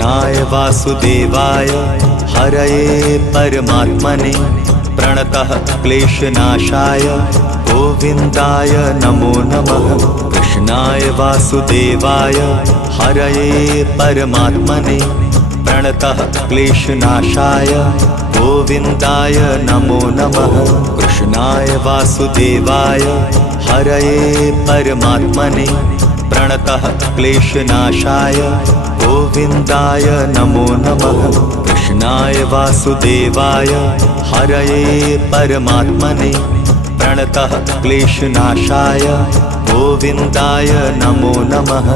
कृष्णाय वासुदेवाय हरये परमात्मने प्रणतः क्लेशनाशाय गोविन्दाय नमो नमः। कृष्णाय वासुदेवाय हरये परमात्मने प्रणतः क्लेशनाशाय गोविन्दाय नमो नमः। कृष्णाय वासुदेवाय हरये परमात्मने प्रणतः क्लेशनाशाय गोविन्दाय नमो नमः। कृष्णाय वासुदेवाय हरये परमात्मने प्रणतः क्लेशनाशाय गोविन्दाय नमो नमः।